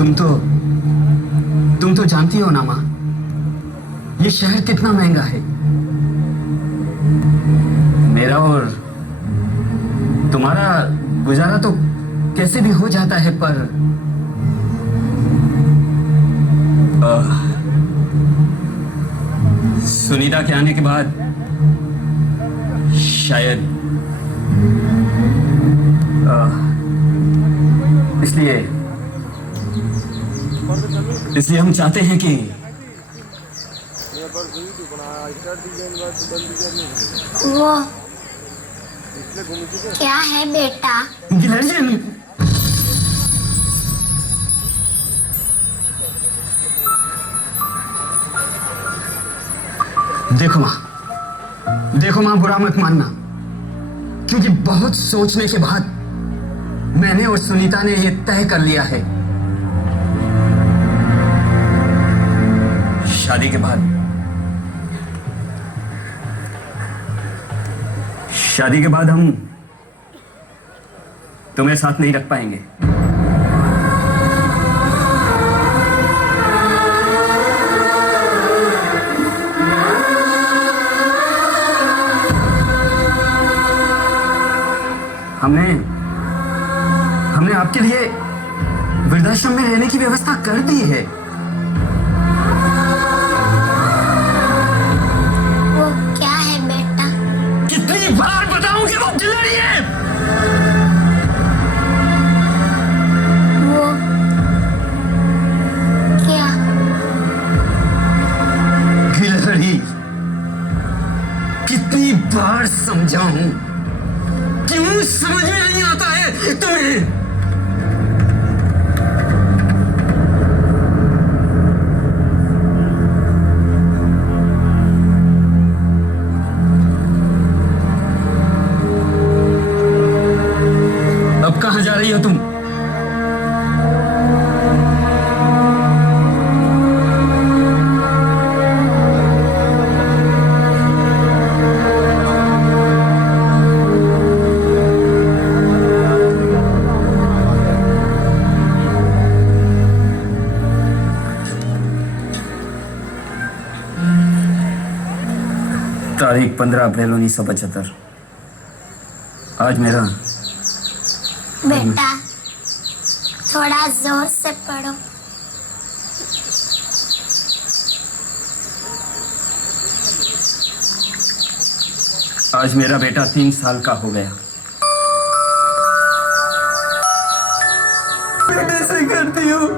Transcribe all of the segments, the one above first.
तुम तो जानती हो ना माँ, ये शहर कितना महंगा है। मेरा और तुम्हारा गुजारा तो कैसे भी हो जाता है, पर सुनीता के आने के बाद शायद इसलिए हम चाहते हैं कि वो क्या है बेटा? गिलहरी। देखो माँ, बुरा मत मानना, क्योंकि बहुत सोचने के बाद मैंने और सुनीता ने ये तय कर लिया है, शादी के बाद हम तुम्हें साथ नहीं रख पाएंगे। हमने आपके लिए वृद्धाश्रम में रहने की व्यवस्था कर दी है। वो क्या है बेटा? कितनी बार बताऊं कि वो गिलहरी है? वो क्या? गिलहरी। कितनी बार समझाऊं? क्यों समझ में नहीं आता है तुम्हें? अब कहां जा रही हो तुम? तारीख 15 अप्रैल 1975। आज मेरा बेटा थोड़ा जोर से पढ़ो। आज मेरा बेटा 3 साल का हो गया। बेटे से करती हूँ।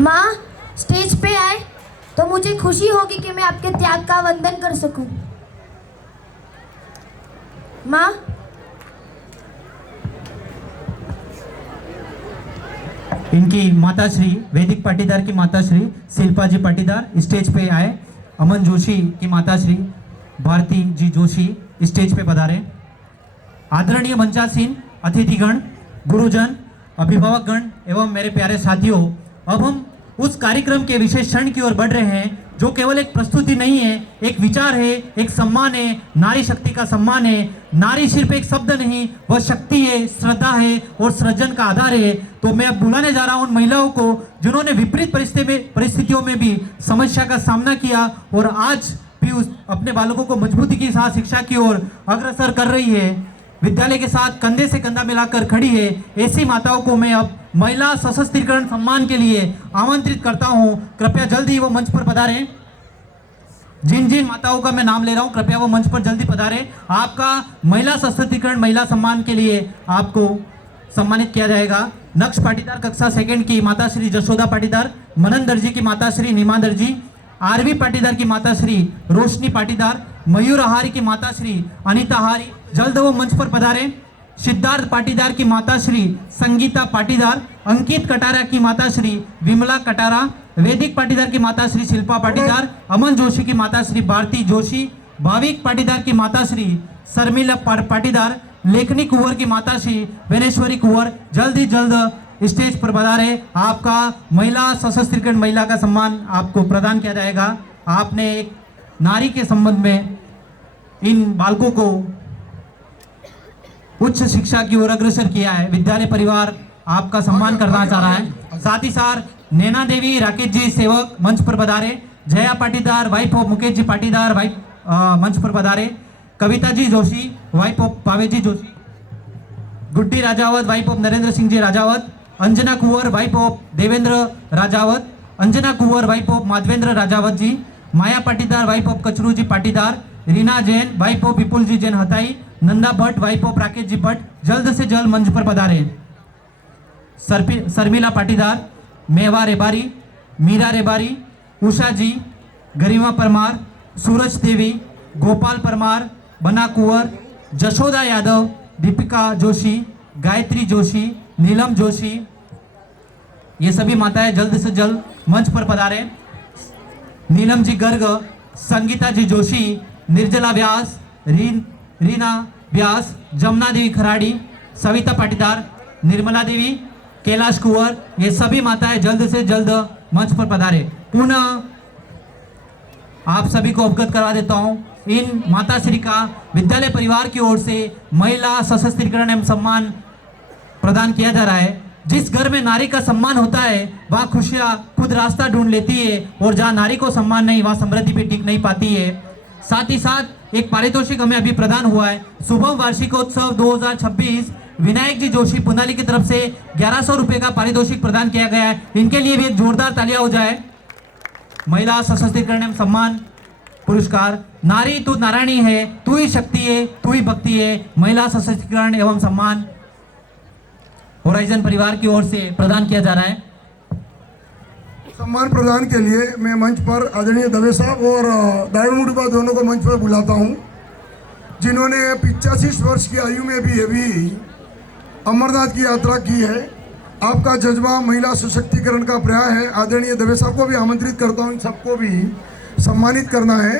माँ स्टेज पे आए तो मुझे खुशी होगी कि मैं आपके त्याग का वंदन कर सकूं। माँ इनकी माताश्री वैदिक पाटीदार की माताश्री शिल्पा जी पाटीदार स्टेज पे आए। अमन जोशी की माताश्री भारती जी जोशी स्टेज पे पधारे। आदरणीय मंचासीन अतिथिगण, गुरुजन, अभिभावकगण एवं मेरे प्यारे साथियों, अब हम उस कार्यक्रम के विशेष क्षण की ओर बढ़ रहे हैं जो केवल एक प्रस्तुति नहीं है, एक विचार है, एक सम्मान है, नारी शक्ति का सम्मान है। नारी सिर्फ एक शब्द नहीं, वह शक्ति है, श्रद्धा है और सृजन का आधार है। तो मैं अब बुलाने जा रहा हूं उन महिलाओं को जिन्होंने विपरीत परिस्थितियों में भी समस्या का सामना किया और आज भी अपने बालकों को मजबूती के साथ शिक्षा की ओर अग्रसर कर रही है। विद्यालय के साथ कंधे से कंधा मिलाकर खड़ी है, ऐसी माताओं को मैं अब महिला सशक्तिकरण सम्मान के लिए आमंत्रित करता हूं। कृपया जल्दी वो मंच पर पधारें। जिन जिन माताओं का मैं नाम ले रहा हूं, कृपया वो मंच पर जल्दी पधारें। आपका महिला सशक्तिकरण महिला सम्मान के लिए आपको सम्मानित किया जाएगा। नक्श पाटीदार कक्षा सेकंड की माता श्री जशोदा पाटीदार, मनन दर्जी की माता श्री नीमा दर्जी, आरवी पाटीदार की माता श्री रोशनी पाटीदार, मयूर आहारी की माता श्री अनीता आहारी जल्द वो मंच पर पधारें। सिद्धार्थ पाटीदार की माता श्री संगीता पाटीदार, अंकित कटारा की माता श्री विमला कटारा, वैदिक पाटीदार की माता श्री शिल्पा पाटीदार, अमन जोशी की माता श्री भारती जोशी, भाविक पाटीदार की माता श्री शर्मिला पाटीदार, लेखनी कुंवर की माता श्री वेनेश्वरी कुंवर जल्द ही जल्द स्टेज पर पधारे। आपका महिला सशक्तिकरण महिला का सम्मान आपको प्रदान किया जाएगा। आपने एक नारी के संबंध में इन बालकों को उच्च शिक्षा की ओर अग्रसर किया है। विद्यालय परिवार आपका सम्मान करना चाह रहा है। साथ ही साथ नैना देवी राकेश जी सेवक मंच पर पधारे। Jaya Patidar wife of Mukesh ji Patidar wife मंच पर पधारे। कविता जी जोशी वाइफ ऑफ पावेजी Joshi, Guddi Rajawat wife of Narendra Singh ji Rajawat, Anjana Kunwar wife of Devendra Rajawat, Anjana Kunwar wife of Madhavendra Rajawat ji, Maya Patidar wife of Kachru ji Patidar, Reena Jain wife of Vipul ji Jain हताई, नंदा भट्ट वाइफ ऑफ राकेश जी भट्ट जल्द से जल्द मंच पर पधारे। शर्मिला पाटीदार, मेवा रेबारी, मीरा रेबारी, उषा जी, गरिमा परमार, सूरज देवी, गोपाल परमार, बना कुंवर, जशोदा यादव, दीपिका जोशी, गायत्री जोशी, नीलम जोशी, ये सभी माताएं जल्द से जल्द मंच पर पधारे। नीलम जी गर्ग, संगीता जी जोशी, निर्जला व्यास, रीना व्यास, जमुना देवी खराड़ी, सविता पाटीदार, निर्मला देवी, कैलाश कुंवर, ये सभी माताएं जल्द से जल्द मंच पर पधारे। पुनः आप सभी को अवगत करवा देता हूं, इन माताश्री का विद्यालय परिवार की ओर से महिला सशक्तिकरण एवं सम्मान प्रदान किया जा रहा है। जिस घर में नारी का सम्मान होता है वहाँ खुशियाँ खुद रास्ता ढूंढ लेती है, और जहाँ नारी को सम्मान नहीं वहाँ समृद्धि भी टिक नहीं पाती है। साथ ही साथ एक पारितोषिक हमें अभी प्रदान हुआ है। शुभम वार्षिकोत्सव 2026 विनायक जी जोशी पुनाली की तरफ से 1100 रुपये का पारितोषिक प्रदान किया गया है। इनके लिए भी एक जोरदार तालियां हो जाए। महिला सशक्तिकरण एवं सम्मान पुरस्कार, नारी तू नारायणी है, तू ही शक्ति है, तू ही भक्ति है, महिला सशक्तिकरण एवं सम्मान होराइजन परिवार की ओर से प्रदान किया जा रहा है। सम्मान प्रदान के लिए मैं मंच पर आदरणीय दवे साहब और दारुमुडुबा दोनों को मंच पर बुलाता हूं, जिन्होंने 85 वर्ष की आयु में भी अभी अमरनाथ की यात्रा की है। आपका जज्बा महिला सशक्तिकरण का पर्याय है। आदरणीय दवे साहब को भी आमंत्रित करता हूं, इन सबको भी सम्मानित करना है।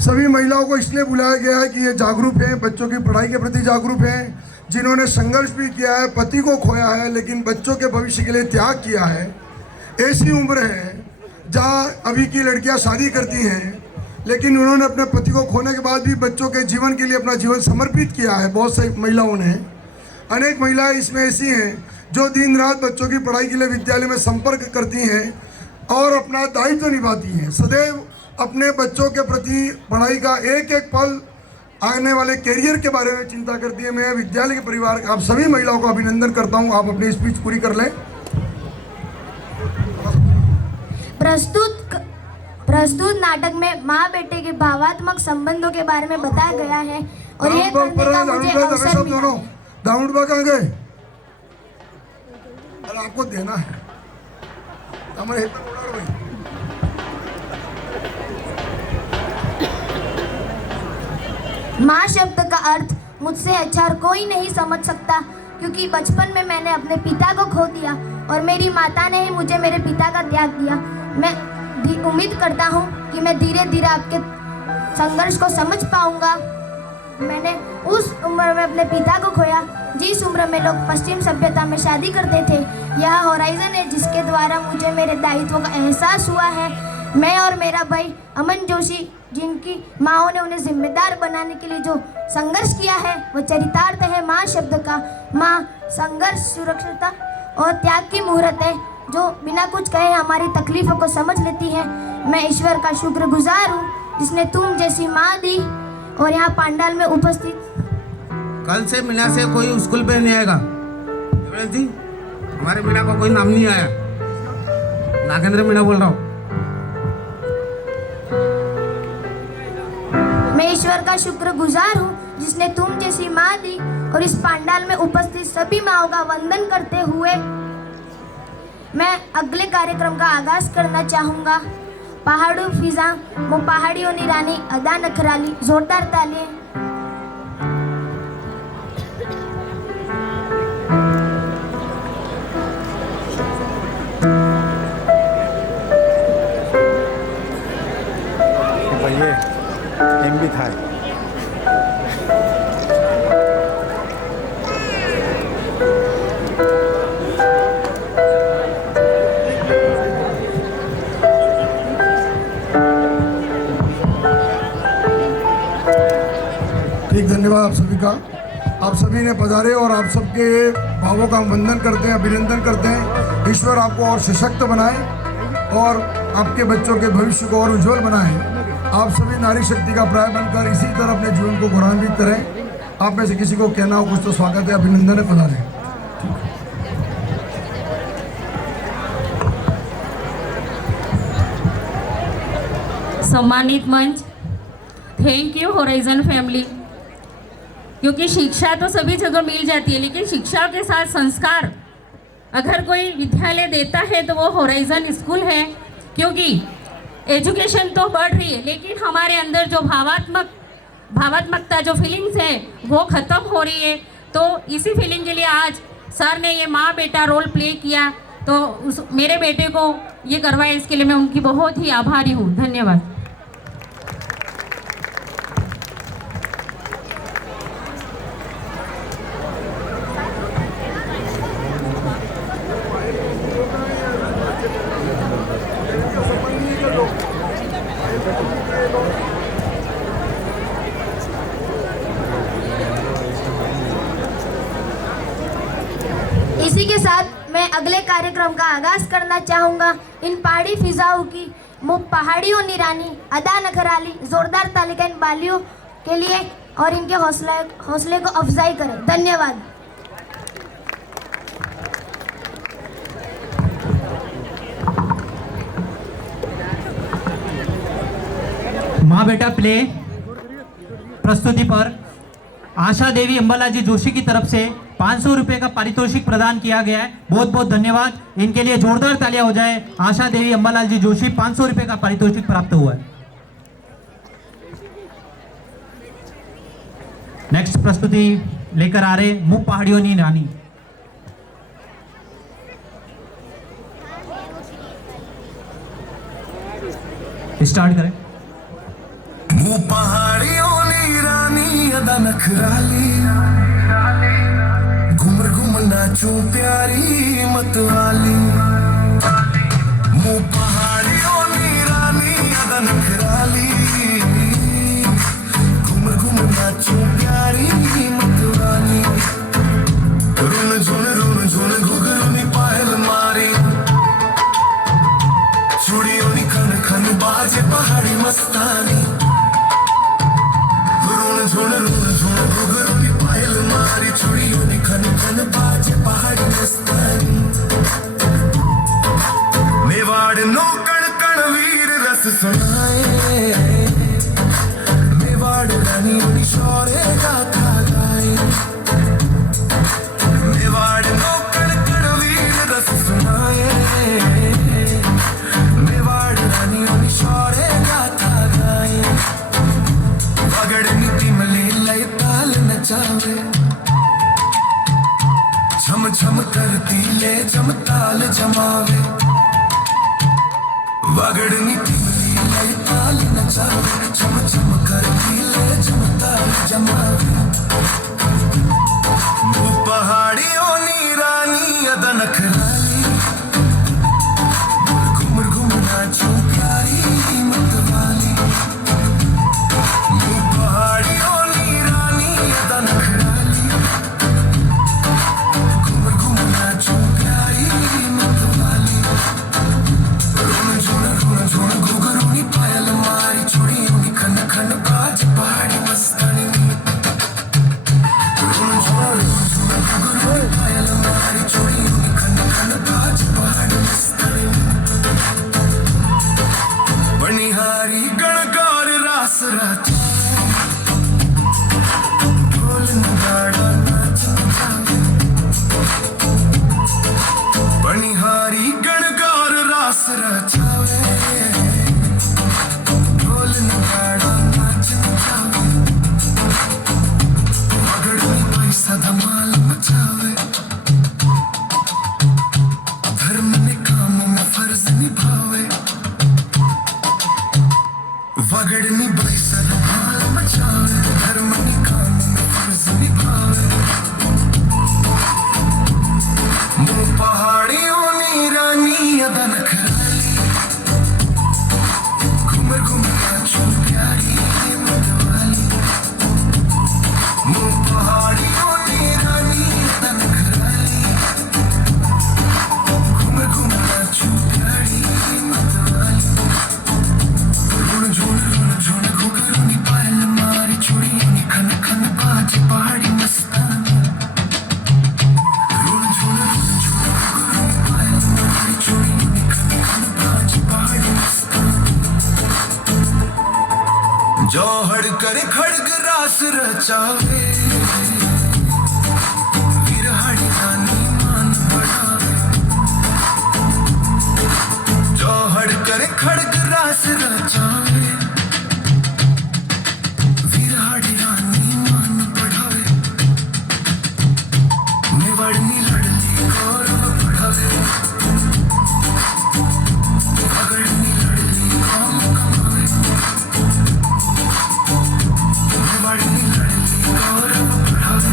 सभी महिलाओं को इसलिए बुलाया गया है कि ये जागरूक हैं, बच्चों की पढ़ाई के प्रति जागरूक हैं, जिन्होंने संघर्ष भी किया है, पति को खोया है लेकिन बच्चों के भविष्य के लिए त्याग किया है। ऐसी उम्र है जहाँ अभी की लड़कियाँ शादी करती हैं लेकिन उन्होंने अपने पति को खोने के बाद भी बच्चों के जीवन के लिए अपना जीवन समर्पित किया है। बहुत सी महिलाओं ने, अनेक महिलाएं इसमें ऐसी हैं जो दिन रात बच्चों की पढ़ाई के लिए विद्यालय में संपर्क करती हैं और अपना दायित्व निभाती हैं। सदैव अपने बच्चों के प्रति पढ़ाई का एक एक पल, आने वाले कैरियर के बारे में चिंता करती है। मैं विद्यालय के परिवार आप सभी महिलाओं को अभिनंदन करता हूं। आप अपनी स्पीच पूरी कर लें। प्रस्तुत नाटक में माँ बेटे के भावात्मक संबंधों के बारे में बताया गया है और ये करने का मुझे अवसर मिला है। दाऊदबा कहाँ गए? अरे आपको देना है हमारे माँ शब्द का अर्थ मुझसे अच्छा और कोई नहीं समझ सकता, क्योंकि बचपन में मैंने अपने पिता को खो दिया और मेरी माता ने ही मुझे मेरे पिता का त्याग दिया। मैं उम्मीद करता हूँ कि मैं धीरे धीरे आपके संघर्ष को समझ पाऊंगा। मैंने उस उम्र में अपने पिता को खोया जिस उम्र में लोग पश्चिम सभ्यता में शादी करते थे। यह होराइजन है जिसके द्वारा मुझे मेरे दायित्व का एहसास हुआ है। मैं और मेरा भाई अमन जोशी, जिनकी माँओं ने उन्हें जिम्मेदार बनाने के लिए जो संघर्ष किया है वह चरितार्थ है माँ शब्द का। माँ संघर्ष, सुरक्षिता और त्याग की मुहूर्त है जो बिना कुछ कहे हमारी तकलीफों को समझ लेती है। मैं ईश्वर का शुक्रगुजार हूँ जिसने तुम जैसी माँ दी और यहाँ पंडाल में उपस्थित कल से मीना से कोई स्कूल पे नहीं आएगा। देवराज जी, हमारे मीना को कोई नाम नहीं आया। नागेंद्र मीना बोल रहा हूँ। मैं ईश्वर का शुक्रगुजार हूँ जिसने तुम जैसी माँ दी और इस पंडाल में उपस्थित सभी माँओं का वंदन करते हुए मैं अगले कार्यक्रम का आगाज करना चाहूँगा। पहाड़ू फिजा मो पहाड़ियों नी रानी अदा नखराली, जोरदार तालियां। ભાઈએ એમ બી થાય. ठीक, धन्यवाद आप सभी का। आप सभी ने पधारे और आप सबके भावों का हम वंदन करते हैं, अभिनंदन करते हैं। ईश्वर आपको और सशक्त बनाए और आपके बच्चों के भविष्य को और उज्जवल बनाए। आप सभी नारी शक्ति का पर्याय बनकर इसी तरह अपने जीवन को गौरवान्वित करें। आप में से किसी को कहना हो कुछ तो स्वागत है, अभिनंदन है, पधारें। सम्मानित मंच, थैंक यू होराइजन फैमिली, क्योंकि शिक्षा तो सभी जगह मिल जाती है, लेकिन शिक्षा के साथ संस्कार अगर कोई विद्यालय देता है तो वो होराइजन स्कूल है। क्योंकि एजुकेशन तो बढ़ रही है, लेकिन हमारे अंदर जो भावात्मकता जो फीलिंग्स है वो ख़त्म हो रही है। तो इसी फीलिंग के लिए आज सर ने ये माँ बेटा रोल प्ले किया, तो मेरे बेटे को ये करवाया, इसके लिए मैं उनकी बहुत ही आभारी हूँ। धन्यवाद। इसी के साथ मैं अगले कार्यक्रम का आगाज करना चाहूँगा। इन पहाड़ी फिजाओं की मुँह पहाड़ियों निरानी अदा नखराली, जोरदार तालिका इन बालियों के लिए और इनके हौसले को अफजाई करें। धन्यवाद। माँ बेटा प्ले प्रस्तुति पर आशा देवी अंबालाजी जोशी की तरफ से 500 रुपए का पारितोषिक प्रदान किया गया है। बहुत बहुत धन्यवाद। इनके लिए जोरदार तालियां हो जाए। आशा देवी अंबालाल जी जोशी 500 रुपए का पारितोषिक प्राप्त हुआ है। नेक्स्ट प्रस्तुति लेकर आ रहे मुँह पहाड़ियों नी रानी। स्टार्ट करें। मुँह पहाड़ियों नी रानी अदा नखराली, घूमर घूम नाचूं प्यारी मतवाली। मुँह पहाड़ियों नी रानी अदा नखराली, घूमर घूम नाचूं प्यारी मतवाली। रुन झुन घुघरू नी पायल मारी, चूड़ियों नी खन खन बाजे पहाड़ी मस्तानी। रुन झुन घुघरू नी पायल मारी, चूड़ियों नी खन खन बाजे पहाड़ी मस्तानी। मेवाड़ नो कण कण वीर रस सुनाए, मेवाड़ रानी उनी शौर्य गाथा गाए। मेवाड़ नो कण कण वीर रस सुनाए, मेवाड़ रानी उनी शौर्य गाथा गाए। वगड़ नीति मले लय ताल नचावे, छम छम करती ले जम ताल जमावे। वगड़ नीति मले लय ताल नचावे, छम छम करती ले जम ताल जमावे। मुँह पहाड़ियों नी रानी अदा नखराली, घूमर घूम नाचूं प्यारी मतवाली। मुँह पहाड़ियों नी रानी अदा नखराली, घूमर घूम नाचूं प्यारी मतवाली। रुन झुन घुघरू नी पायल मारी, चूड़ियों नी खन खन बाज पहाड़ी मस्तानी। चावे विरहाड़ी रानी मान बढ़ावे चौहड़ करे खड़ग रास रचावे विरहाड़ी रानी मान बढ़ावे मेवाड़नी लड़ली गौरव बढ़ावे पगड़नी लड़ली कौम कमावे मेवाड़नी लड़ली गौरव बढ़ावे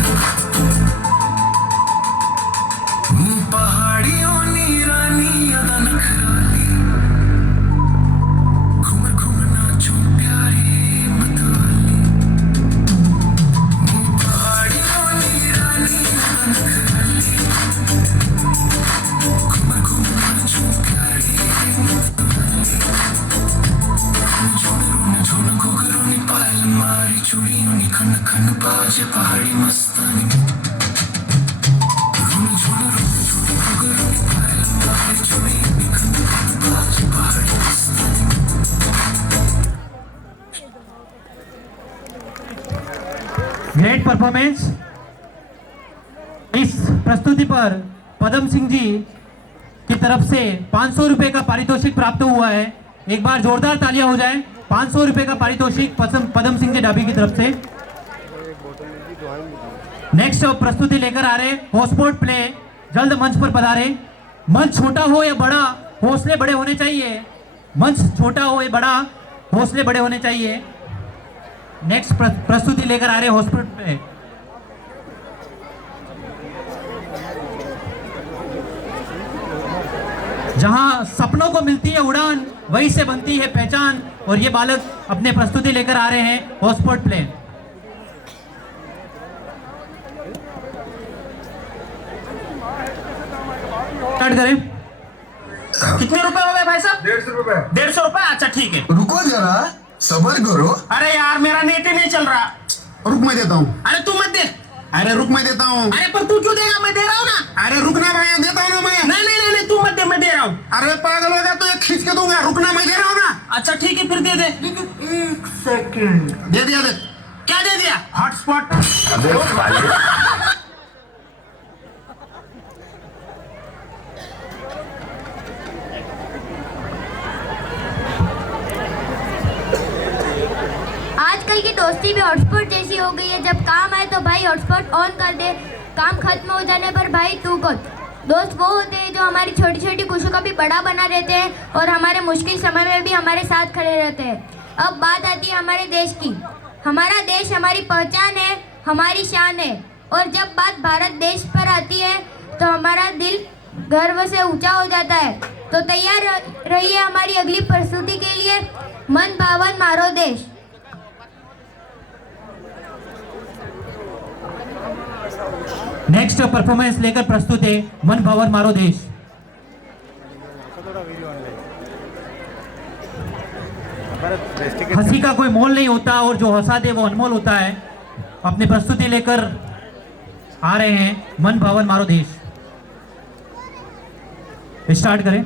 पहाड़ियों नी रानी अदा नखराली घूमर घूमर नाचो प्यारी मतवाली पहाड़ियों नी रानी अदा नखराली घूमर घूमर नाचो प्यारी मतवाली झोन घोघरों नी पायल मारी चूड़ियों नी खन खन बाजे पहाड़ी मस्तानी ग्रेट परफॉर्मेंस। इस प्रस्तुति पर पदम सिंह जी की तरफ से 500 रुपए का पारितोषिक प्राप्त हुआ है। एक बार जोरदार तालियां हो जाए। 500 रुपए का पारितोषिक पदम सिंह जी डाबी की तरफ से। नेक्स्ट प्रस्तुति लेकर आ रहे हॉटस्पॉट प्ले जल्द मंच पर पधारे। मंच छोटा हो या बड़ा, हौसले बड़े होने चाहिए। मंच छोटा हो या बड़ा, हौसले बड़े होने चाहिए। नेक्स्ट प्रस्तुति लेकर आ रहे हॉस्पिटल पे जहां सपनों को मिलती है उड़ान, वहीं से बनती है पहचान। और ये बालक अपने प्रस्तुति लेकर आ रहे हैं हॉटस्पॉट प्ले। स्टार्ट करें। कितने रुपए हो गए भाई साहब? 150 रुपए। 150 रुपए? अच्छा ठीक है। रुको जरा, सबर करो। अरे यार मेरा नेट ही नहीं चल रहा। रुक, मैं देता हूँ। अरे तू मत दे। अरे रुक, मैं देता हूँ। अरे पर तू क्यों देगा? मैं दे रहा हूँ ना। अरे रुकना भैया, देता हूँ ना मैं। नहीं नहीं नहीं, नहीं तू मत दे, मैं दे रहा हूँ। अरे पागल हो गया तो ये खींच के दूंगा। रुकना, मैं दे रहा हूँ ना। अच्छा ठीक है, फिर दे दे। एक सेकंड। दे दिया, दे। क्या दे दिया? हॉटस्पॉट। आजकल की दोस्ती भी हॉटस्पॉट जैसी हो गई है। जब काम आए तो भाई हॉटस्पॉट ऑन कर दे, काम खत्म हो जाने पर भाई तू कर। दोस्त वो होते हैं जो हमारी छोटी छोटी खुशियों का भी बड़ा बना देते हैं और हमारे मुश्किल समय में भी हमारे साथ खड़े रहते हैं। अब बात आती है हमारे देश की। हमारा देश हमारी पहचान है, हमारी शान है। और जब बात भारत देश पर आती है तो हमारा दिल गर्व से ऊंचा हो जाता है। तो तैयार रहिए हमारी अगली प्रस्तुति के लिए, मन भावन मारो देश। नेक्स्ट परफॉर्मेंस लेकर प्रस्तुत है मन भावन मारो देश। हंसी का कोई मोल नहीं होता और जो हंसा दे वो अनमोल होता है। अपनी प्रस्तुति लेकर आ रहे हैं मन भावन मारो देश। स्टार्ट करें।